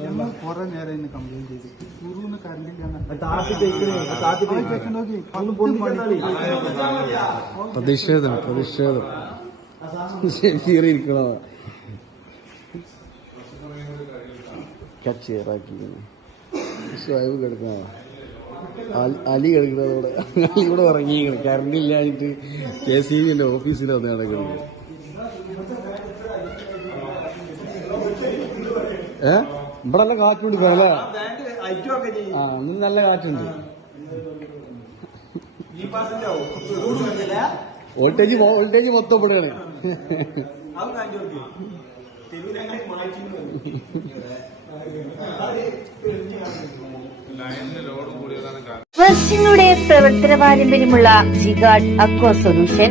ഞങ്ങൾ കുറെ നേരം ഇന്ന് കംപ്ലൈന്റ് ചെയ്തു. പ്രതിഷേധം പ്രതിഷേധം. ശരിയിരിക്കണോ കച്ചേറാക്കി സ്വയം കിടക്കണോ? അലി കിടക്കുന്നതോടെ അലി ഇവിടെ ഇറങ്ങി കറണ്ട് ഇല്ലാഞ്ഞിട്ട് കെ സി ബിന്റെ ഓഫീസിൽ വന്ന് കിടക്കുന്നത് ഏ? ഇവിടെ നല്ല കാറ്റുണ്ട് അല്ലേ? ആ ഇന്ന് നല്ല കാറ്റുണ്ട്. വോൾട്ടേജ് വോൾട്ടേജ് മൊത്തം ഇവിടെയാണ് വർഷങ്ങളുടെ പ്രവർത്തന പാരമ്പര്യമുള്ള ജിഗാഡ് അക്വ സൊല്യൂഷൻ